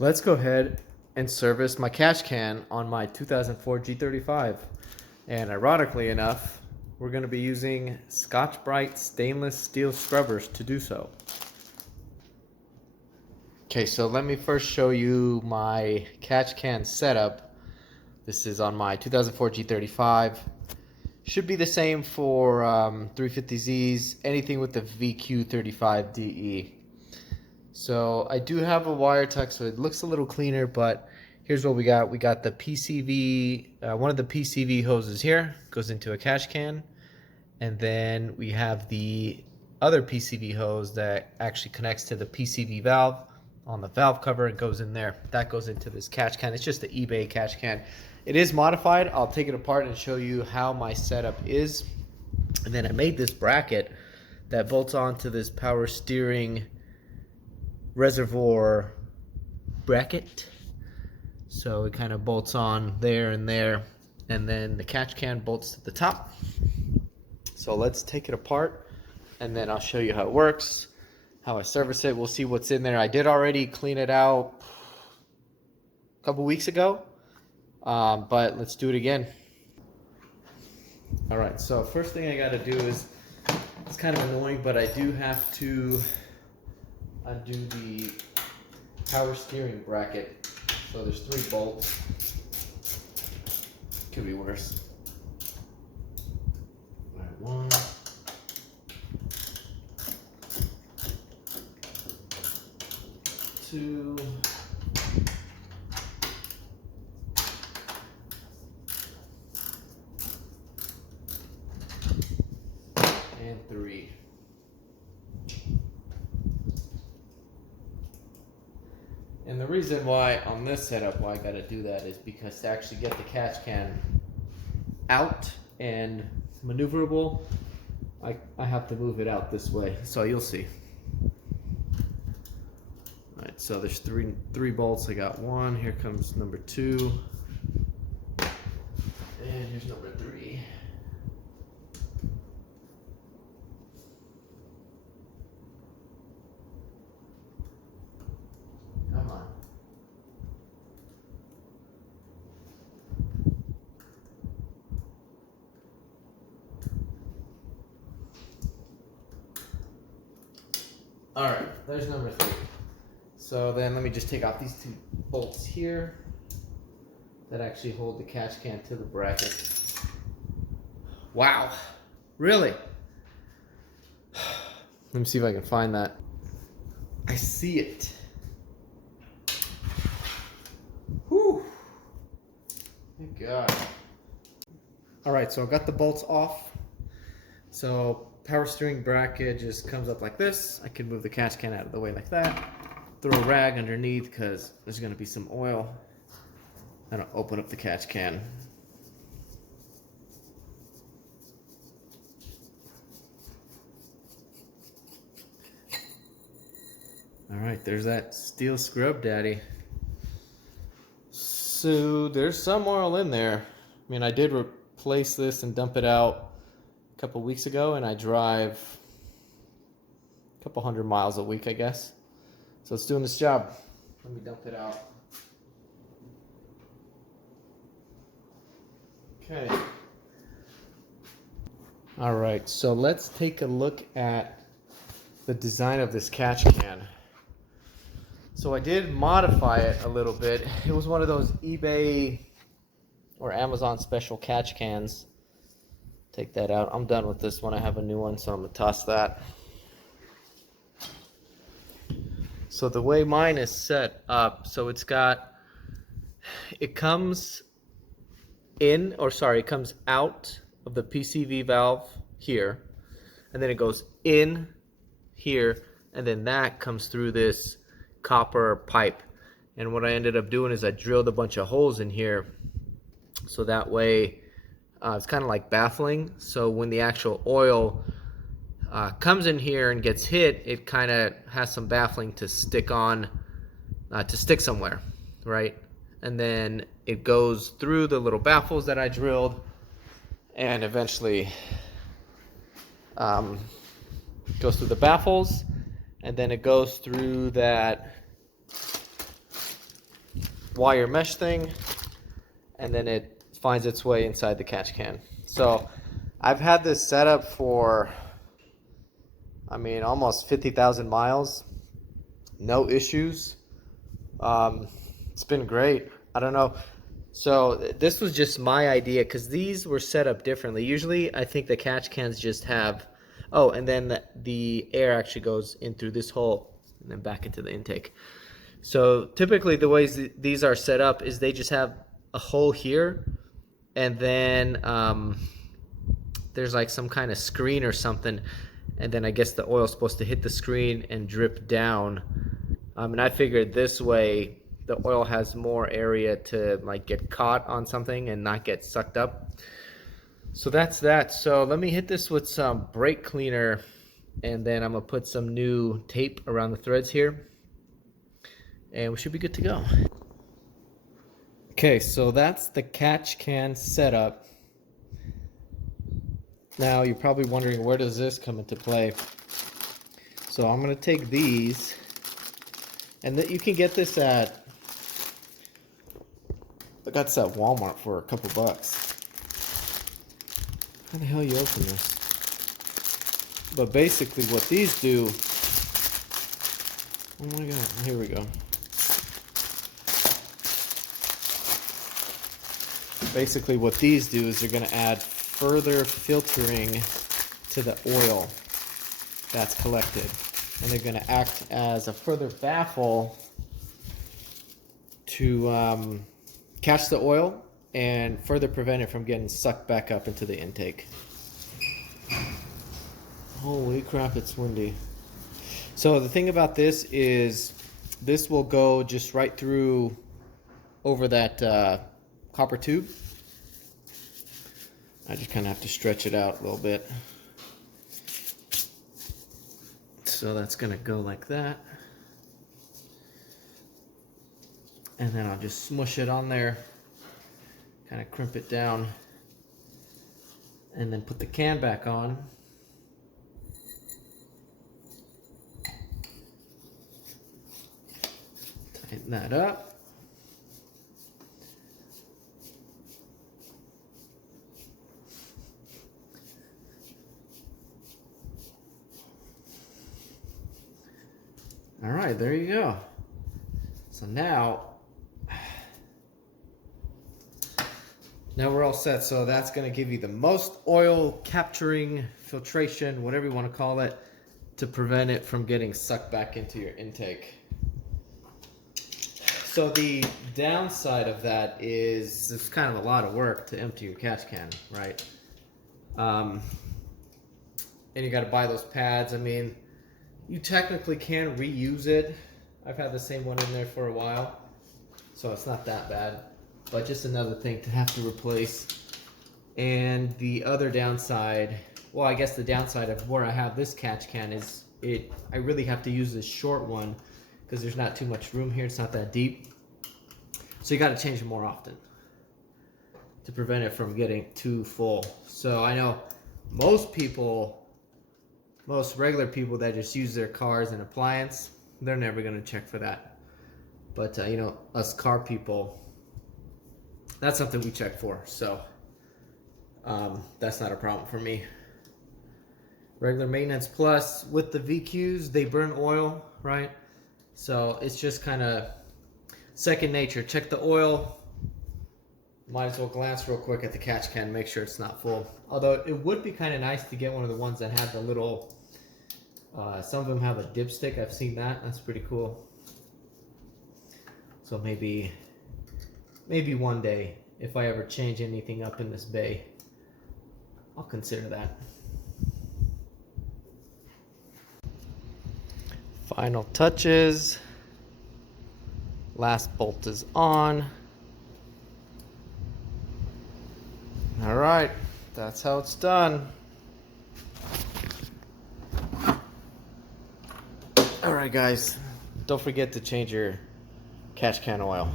Let's go ahead and service my catch can on my 2004 G35. And ironically enough, we're going to be using Scotch-Brite stainless steel scrubbers to do so. Okay, so let me first show you my catch can setup. This is on my 2004 G35. Should be the same for 350Zs, anything with the VQ35DE. So I do have a wire tuck, so it looks a little cleaner, but here's what we got. We got the PCV, one of the PCV hoses here, goes into a catch can. And then we have the other PCV hose that actually connects to the PCV valve on the valve cover. It goes in there. That goes into this catch can. It's just the eBay catch can. It is modified. I'll take it apart and show you how my setup is. And then I made this bracket that bolts onto this power steering reservoir bracket. So it kind of bolts on there and there. And then the catch can bolts to the top. So let's take it apart and then I'll show you how it works, how I service it. We'll see what's in there. I did already clean it out a couple weeks ago, but let's do it again. All right, so first thing I got to do is, it's kind of annoying, but I do have to undo the power steering bracket. So there's 3 bolts. Could be worse. All right, 1, 2, and 3. And the reason why on this setup why I got to do that is because to actually get the catch can out and maneuverable, I have to move it out this way. So you'll see. All right, so there's three bolts. I got 1. Here comes number 2. And here's number 3. Come on. All right, there's number 3. So then let me just take off these 2 bolts here that actually hold the catch can to the bracket. Wow, really? Let me see if I can find that. I see it. Whew. Thank God. All right, so I got the bolts off. So power steering bracket just comes up like this. I can move the catch can out of the way like that. Throw a rag underneath because there's going to be some oil. And I'll open up the catch can. All right, there's that steel scrub daddy. So there's some oil in there. I mean, I did replace this and dump it out a couple weeks ago, and I drive a couple 100 miles a week, I guess. So it's doing this job. Let me dump it out. Okay. All right, so let's take a look at the design of this catch can. So I did modify it a little bit. It was one of those eBay or Amazon special catch cans. Take that out. I'm done with this one. I have a new one, so I'm gonna toss that. So the way mine is set up, so it comes it comes out of the PCV valve here, and then it goes in here, and then that comes through this copper pipe. And what I ended up doing is I drilled a bunch of holes in here, so that way it's kind of like baffling. So when the actual oil comes in here and gets hit, it kind of has some baffling to stick on, to stick somewhere, right? And then it goes through the little baffles that I drilled, and eventually goes through the baffles, and then it goes through that wire mesh thing, and then it finds its way inside the catch can. So I've had this setup for, I mean, almost 50,000 miles. No issues. It's been great. I don't know. So this was just my idea because these were set up differently. Usually I think the catch cans just have, oh, and then the air actually goes in through this hole and then back into the intake. So typically the ways these are set up is they just have a hole here, and then there's like some kind of screen or something, and then I guess the oil's supposed to hit the screen and drip down. And I figured this way the oil has more area to like get caught on something and not get sucked up. So that's that. So let me hit this with some brake cleaner, and then I'm gonna put some new tape around the threads here, and we should be good to go. Okay, so that's the catch can setup. Now you're probably wondering, where does this come into play? So I'm gonna take these, and that you can get this at, I got this at Walmart for a couple bucks. How the hell you open this? But basically what these do, oh my god, here we go. Basically what these do is they're going to add further filtering to the oil that's collected, and they're going to act as a further baffle to catch the oil and further prevent it from getting sucked back up into the intake. Holy crap, it's windy. So the thing about this is this will go just right through over that copper tube. I just kind of have to stretch it out a little bit. So that's going to go like that. And then I'll just smush it on there, kind of crimp it down, and then put the can back on. Tighten that up. All right, there you go. So now we're all set. So that's going to give you the most oil capturing, filtration, whatever you want to call it, to prevent it from getting sucked back into your intake. So the downside of that is it's kind of a lot of work to empty your catch can, right? And you got to buy those pads. I mean, you technically can reuse it. I've had the same one in there for a while, so it's not that bad. But just another thing to have to replace. And the other downside, well, I guess the downside of where I have this catch can is I really have to use this short one because there's not too much room here. It's not that deep. So you got to change it more often to prevent it from getting too full. So I know most regular people that just use their cars and appliance, they're never going to check for that. But you know, us car people, that's something we check for. So that's not a problem for me. Regular maintenance plus with the VQs, they burn oil, right? So it's just kind of second nature. Check the oil. Might as well glance real quick at the catch can, make sure it's not full. Although it would be kind of nice to get one of the ones that have the little, some of them have a dipstick. I've seen that. That's pretty cool. So maybe one day, if I ever change anything up in this bay, I'll consider that. Final touches. Last bolt is on. All right, that's how it's done. All right, guys, don't forget to change your catch can oil.